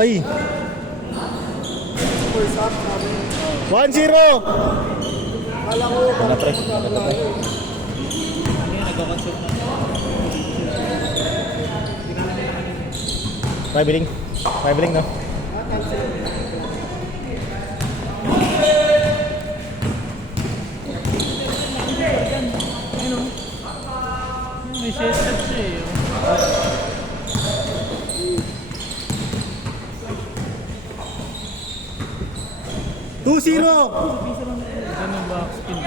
Ay! 1-0! Kala ko, Ano pre? ano Ano pre? Nagkakonsult na. Traveling. Traveling no? May share siya eh. 2-0! Ganun ba spin?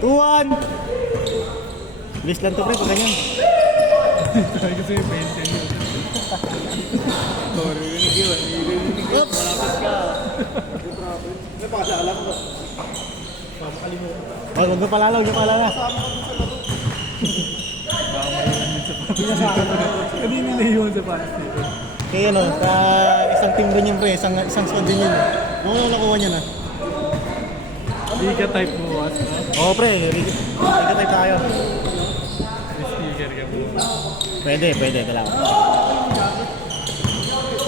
Tuwan! Bilis lang to pre, pag ganyan. Try ko sa'yo, paintin yun. Sorry, rinig yun. Oops! Malapit ka. may pakasala ko. Oh, huwag mo palalaw, huwag mo palalaw. Baka maiwan din sa pass. Hindi nila yun sa pass dito. Kaya ano, isang team din yun pre, isang squad din yun. Ano nakuha niya na? Hindi ka type mo, was no? Oo pre, hindi tayo tayo. May sticker ka mo. Pwede, kailangan.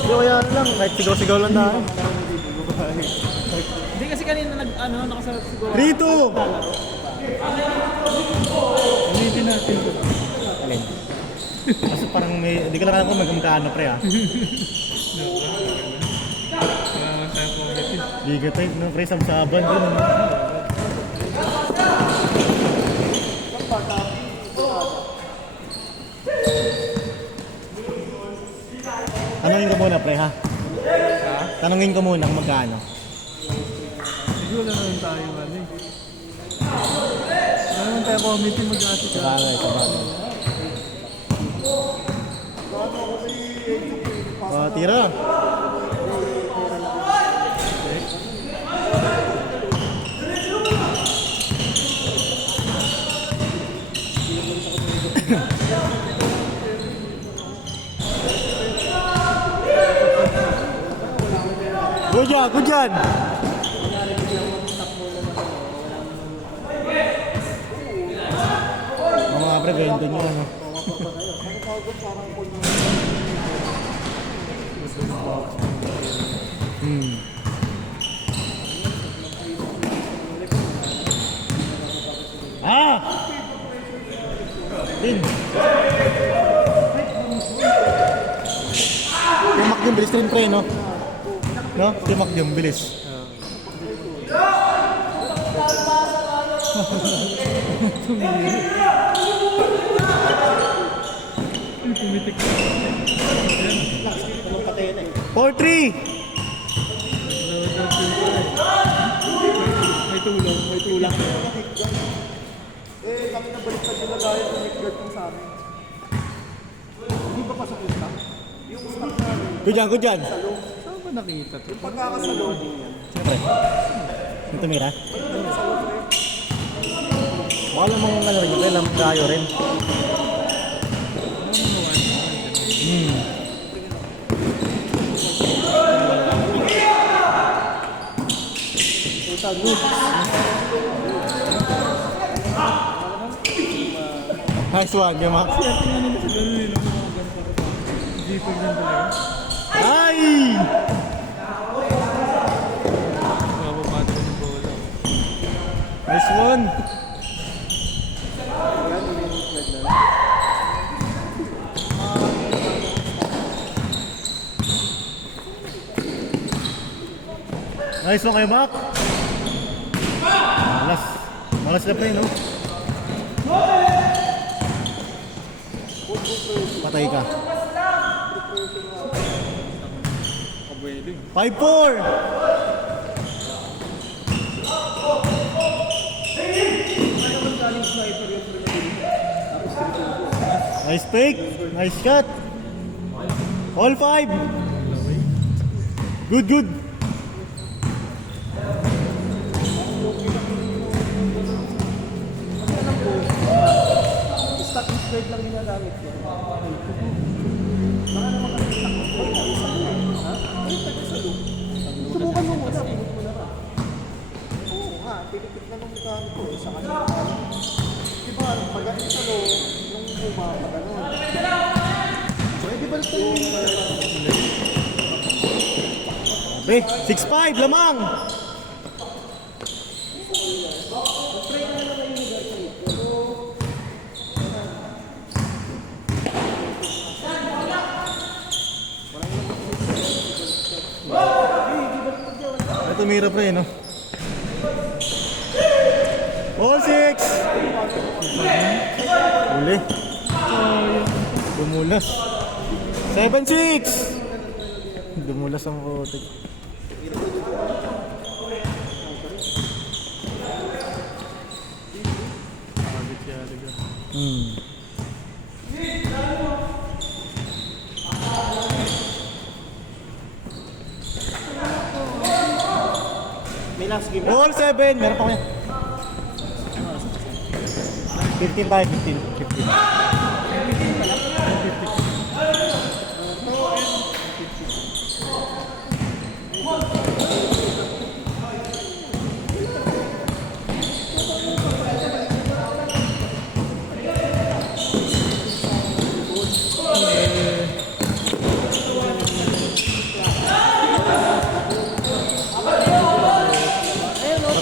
Hindi kaya lang, kahit sigaw-sigaw lang tayo. Hindi kasi kanina nakasalat siguro. 3-2! Ulitin natin ito. Alin? Kasi parang may, hindi ko lang alam kung magkamukano pre ah. Salamat tayo po ulitin. Liga type no pre, sabsaban dun. Tanungin ko muna pre ha? Ha? Tanungin ko muna kung magkano. Siguro na naman tayo ano eh. Ano naman tayo committee mag-aasik ka? Sabagay. Tira. Good yan. Mga pre, ganito nyo ano. Din. Timak yung bilis rin pre, no? No? Timak yung bilis. Tumitik ka. 4-3! May tulong. Kami nabalik na sila dahil yung midguard kong sa amin. Hindi ba pasok yung stock? Yung stock namin. Good yan. Saan ba nakita to? Pagkakasalo din yan. Siyempre. Yung tumira? Baka lang mong ano rin, kailang tayo rin. Nice one, yung mga... Swerte nga nila sa gano'n eh. Jeepag lang talaga. Ay! Mapapatid ng bola. Nice one! Nice one kayo, Bak! Malas na pre, no? Patay ka. 5-4! Nice pick! Nice shot! All 5! Good! Stock midguard lang ginagamit yan. Baka naman kami stock midguard. Ha? Ay, taga-salo. Subukan mo muna. Pinit mo na ba? Oo nga, pinipit na ng mekaniko. Sa kanila. Diba, pag-salo, Pre, 6'5", lamang! Ito tumira pre, no? All 6! Uli. Dumulas. 7-6! Dumulas ang putik. May last game. All 7! Meron pa kayo. 15 tayo, 15.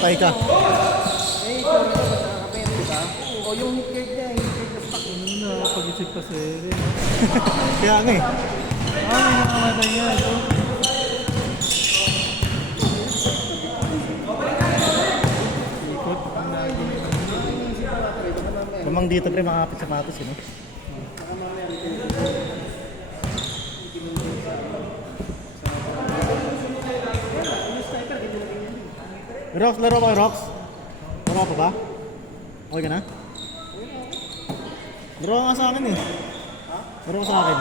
Patay ka. O yung hit guard niya, hit guard na stock. Ano na, pag-isip pa sa ere. Kaya nga eh. May nakamatay nga ito. Ikot. Ang lagi. Lamang dito pre, makakapit sa patos eh, no? Rox, laro ba, Rox? Laro pa ba? Okay ka na? Laro ka nga sa akin eh. Laro ka sa akin.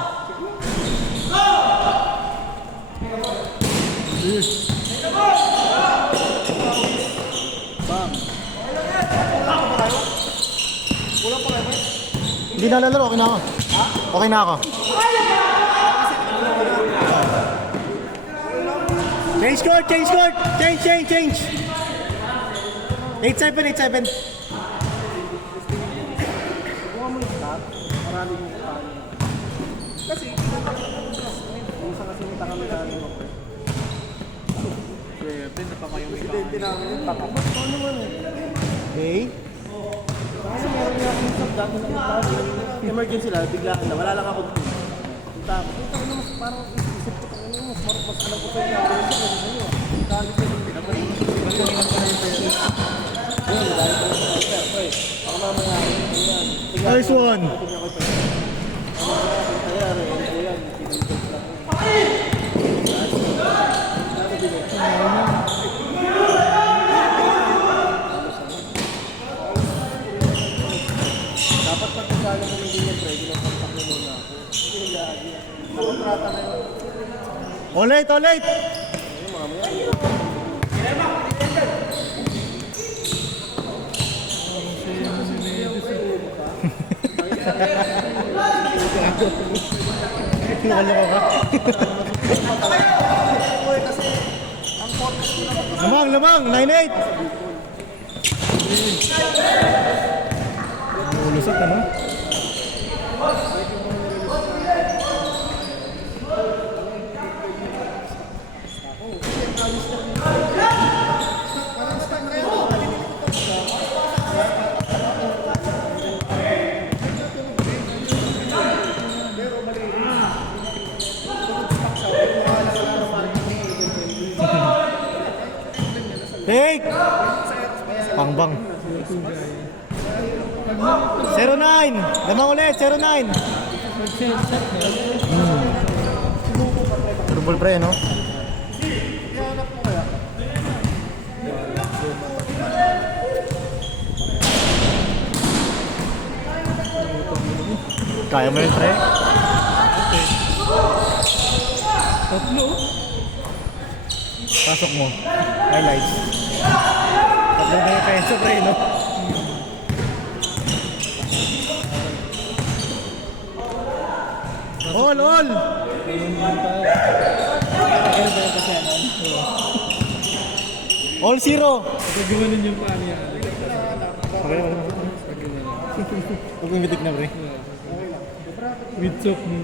Kulang pa kayo. Hindi na lalaro, okay na ako. Okay na ako. Change court, change court! Change! 8-7. Kuha mo yung stop, marami yung stop. Kasi, kung saan kasi nita kami dahil mo. Siyempre, napakayong Presidente namin yung takot. Ano naman eh. Okay. Kasi meron nga akong stop dati na punta. Emergency lang, biglaan na. Wala lang ako dito. Punta ako. Punta ko naman parang isip ko. Ano mas marap mas alam ko pa yung nabili ko. Ano sa'yo? Kalit ko yung dapat yung iba ko yung pera. Ayun, dahil ko yung pera. Pre, ako mamaya. Ayan. Nice one. Tingnan ko yung pera. Ano nga, kung kaya rin. Ano yan? Pinagod lang. Ano din dapat pagkakala mo ng ganyan, pre, ginapagpak mo muna ako. Hindi nag-aagi. Nakontrata na yun. Ulit! Ayun, mamaya. Nakala ka. Lamang! 9-8! Ulusot ano? Take! Pangbang. 09! Lamang ulit, 09! Rubol pre, no? Kaya mo yun, pre? Tatlo. Pasok mo. Highlights. Tatlong na yung peso, pre, no? All! All 0! Pagagawanin yung paano yan. Huwag yung bitik na, pre. With soft meat.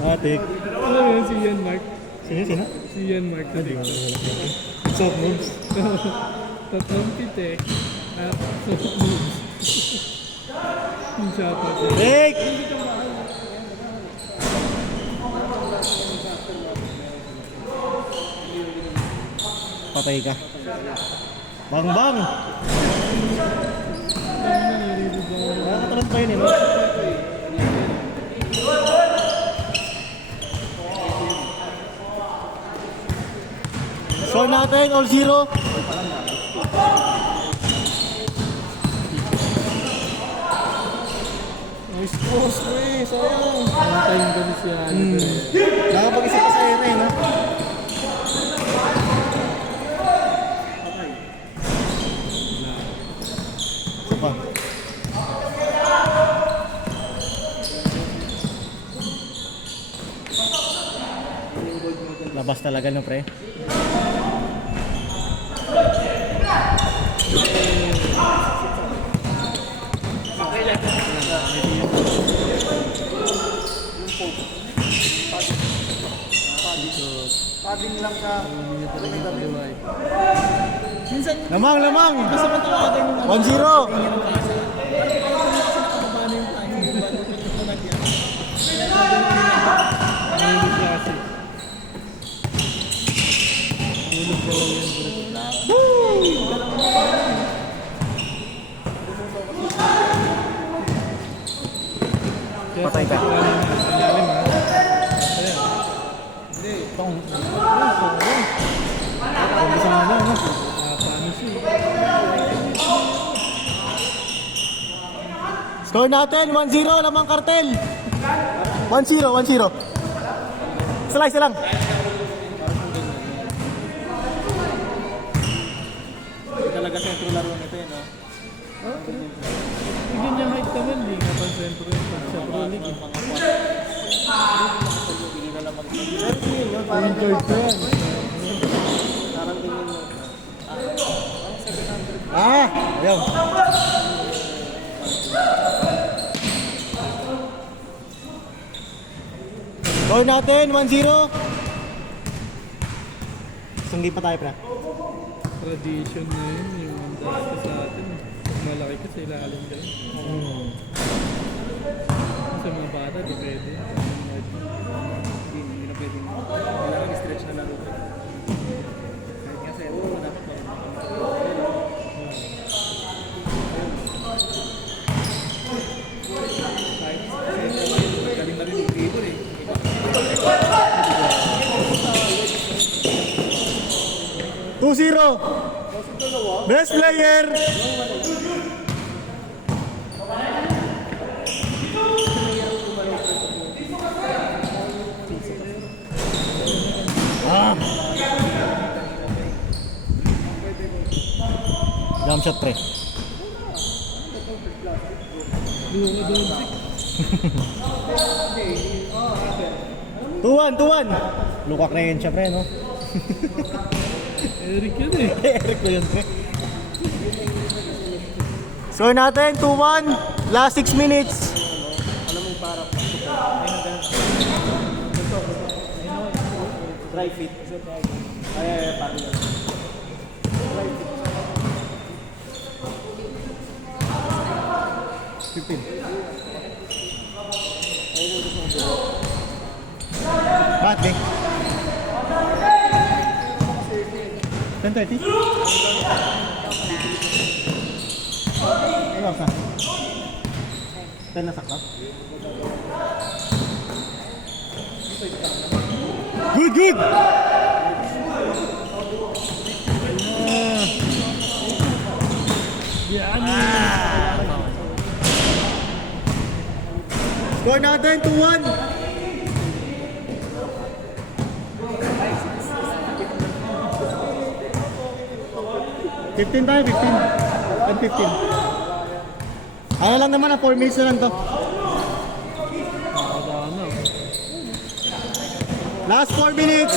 Atik. Alam mo yun si Ian Mark? Sino? Si Ian Mark sa dito. Soft moves. Tatlong pitek. Soft moves. Yung shot. Break! Patay ka. Bang bang! Nakakatalon pa yun eh, no? Score natin, all zero. Nice post, pre. Sayang. Antayin ka ni si Ano. Nakapag-isip ka sa'yo na eh, no? Isa pa. Labas talaga no, pre. Padding lang ka. Minsan, Lamang, lamang! basta matawagan yung 1-0! nakababa na yung timing. Yung bago ko nagyan. Nahulog kasi. Nahulog daw yan. Patay ka. Bisa na no? Paano siya? Score natin, 1-0, lamang kartel. 1-0, 1-0. Slice lang. Talaga sentro laro nito eh, no? Yung ganyan height naman, di nga pa sentro yung sa Pro League. Pero tingin yun, parang Enjoy ko yan. parang tingin yun. Ayaw. Score natin, 1-0. Sunggi pa tayo, pre. Tradition na yun, yung dati sa atin. Malaki ka sa ilalim dyan. Sa mga bata, di pwede. Hindi na pwede. Kailangan stretch na laro. Kahit nga sa'yo, dapat galing na rin yung table eh. 2-0. Best player. Jump shot, pre. Luwa ka doon, 2-1. Lukak na yun siya, pre, no? Eric yun eh. Eric ko yun, pre. Score natin, 2-1. Last 6 minutes. Alam mo yung parang dry fit. Ay, parang dry fit. 15. Bakit, eh? 10:30? Ay, wag na. 10 na sakto. Good! Yan. Score natin, 2-1. 15 tayo, 15. 10-15. Ano lang naman, 4 minutes na lang to. Nakakadama. Last 4 minutes.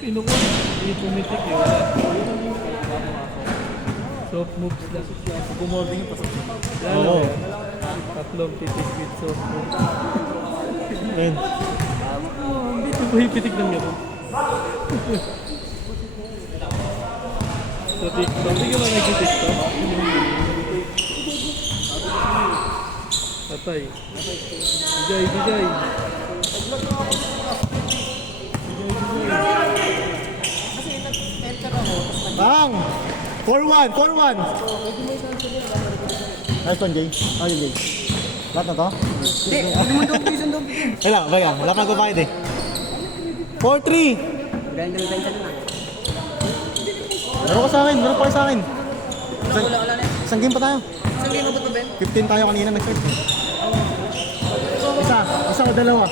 Pinuko. Hindi pumitik eh. Wala. Soft moves lang. Gumording yung pasok. Lalo Oo. yan. Tatlong titik with soft moves. Ayun. Hindi ito ba hipitik ng gano'n? Sa TikTok. Hindi ka ba nag-TikTok? Patay. Bigay, bigay. Bang! 4-1, 4-1. Nice one, Jay. Ano Jay? Lahat na to? Hindi, hindi mo daw pisan daw. Wala pa magpapakit eh. 4-3. Dahil nag-tension na. Meron ka sa akin, meron pa kayo sa akin. Wala na. Isang game pa tayo. Isang game mo ba ito, Ben? 15 tayo kanina nag-start eh. Isa o dalawa.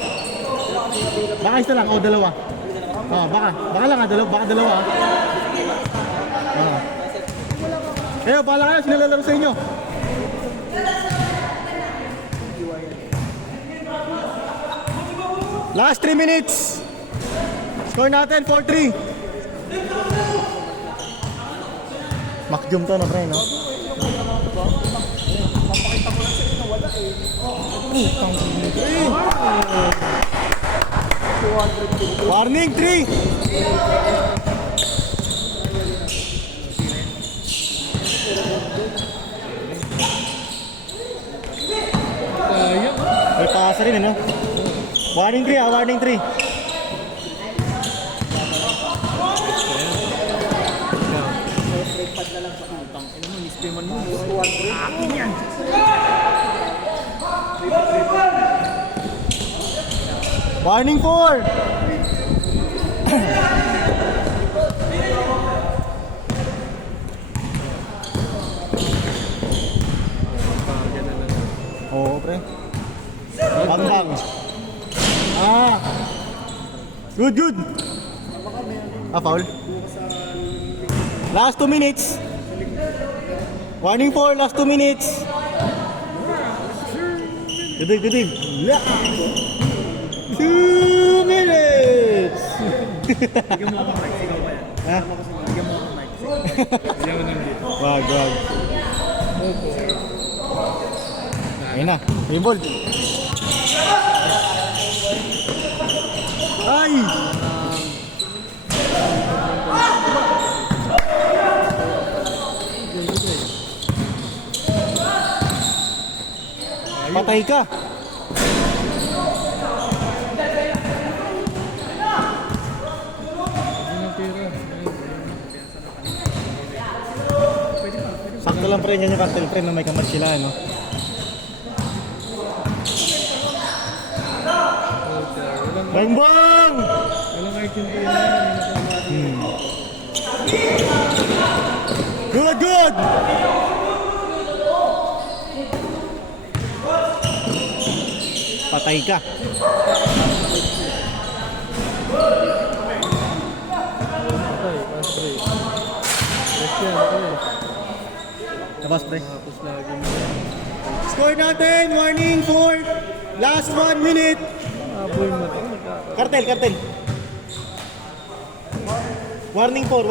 Baka isa lang o dalawa. Baka lang dalawa, baka dalawa. Eyo, bahala kayo, sinilalaro sa inyo. Last 3 minutes. Score natin, 4-3. Makjum to na pre, no? Warning 3. Sayang. May pasa rin, ano? Warning 3 warning 3. Warning 4. Oo, pre. Bang. Good. Foul. Last 2 minutes. Warning 4, last 2 minutes. Good. Yeah. 2 minutes. Bigyan mo ako mic. Sigaw ba yan? Ha? Bigyan mo ako mic. Hindi ako nandito. Wag. Ayun na, may ball. Ay! Patay ka. Hindi na pera. Sakto lang pre, yan yung cartel pre na may kamay sila, no? Bang! Walang item pa yun. Good! Patay ka. Patay, pass break. Rest yan, pre. Tapos pre. Tapos lagi mo. Score natin, warning 4. Last 1 minute. Aboy mo ito. Cartel. Warning 4.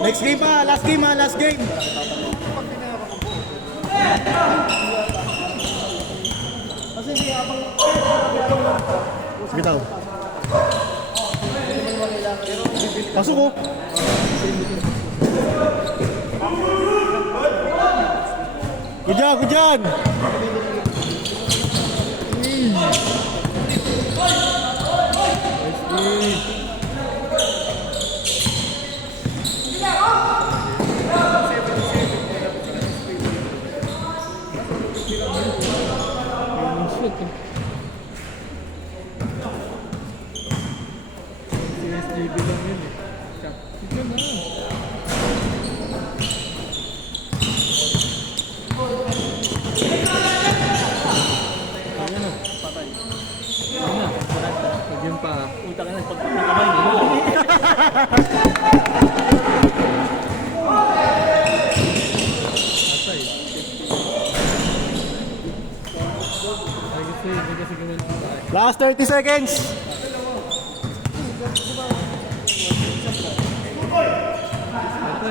Next game pa, last game. Sige tao. Pasok ko. Good job. CSGB lang yun eh. Ito na. Lagyan pa. Puta ka na, pagpapakamay mo. Patay. Hindi kasi gawin po tayo. Last 30 seconds. Patay.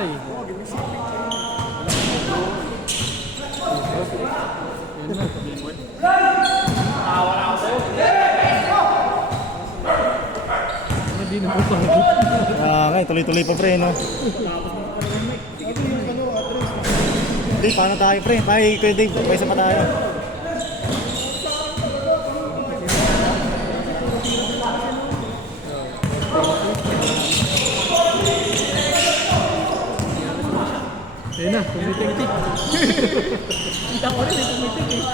Ngayon, tuloy-tuloy pa pre, no? Hindi, paano tayo pre? Tayo, Kuya Dave, paisa pa tayo. Ayun na, tumitik-tik. Kita ko rin, tumitik eh.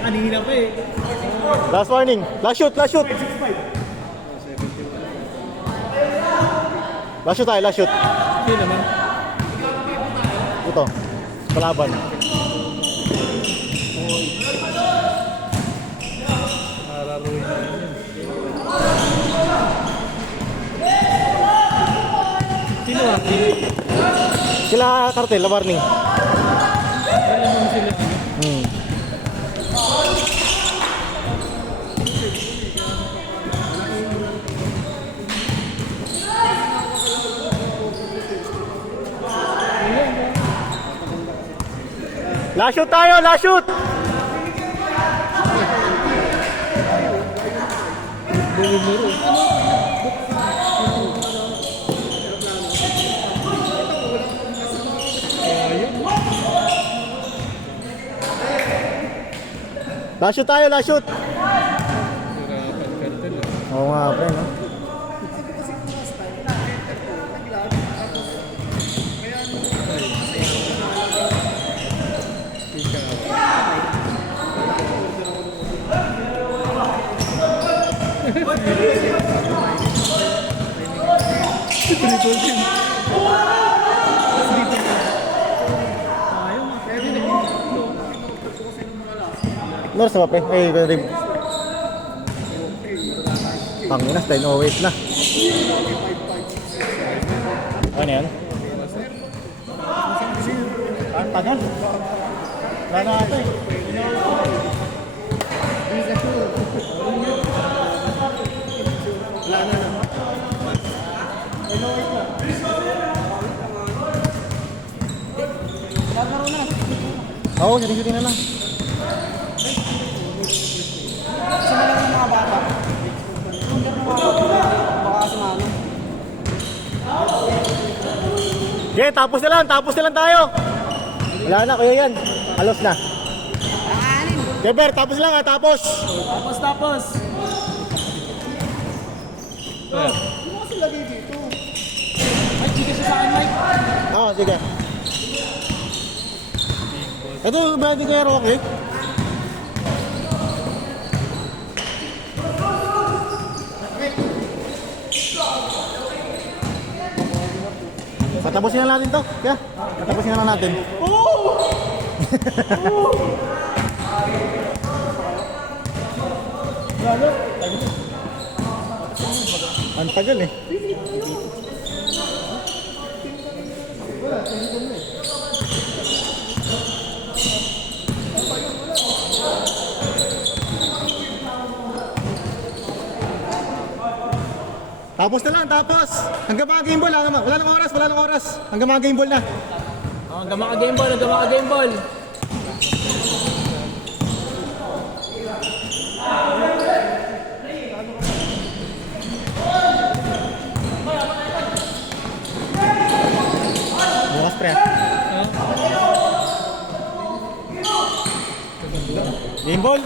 Kanina pa eh. Last warning. Last shoot, last shoot. Last shoot tayo, last shoot. Hindi naman. Ito, kalaban. Mararuin na yun. Sino ah? Sila kartel, warning. Alam mo sila ano? Hmm. Last shoot tayo, last shoot! Last shoot tayo, last shoot! Sirapan kartel ah. Oo nga, pre, no? Triple team. North ba, pre? Eh, Kuya Dave. Panginas, 10:08 na. Ano yan? Ang tagal. Wala na ito eh. Oo, sering-sering na lang. Okay, tapos na lang tayo. Wala na, kuya yan. Halos na. Keber, tapos lang ha, tapos. Tapos. Ah, Ay, hindi ka sa akin, Mike. Oo, sige. Ito, brady ko yung Rocky. Patapusin na natin to. Kaya, patapusin na natin. Ang tagal eh. Tapos na lang, tapos. Hanggang mga game ball, wala nang oras. Hanggang mga game ball na. Hanggang mga game ball. Bukas pre. Game ball.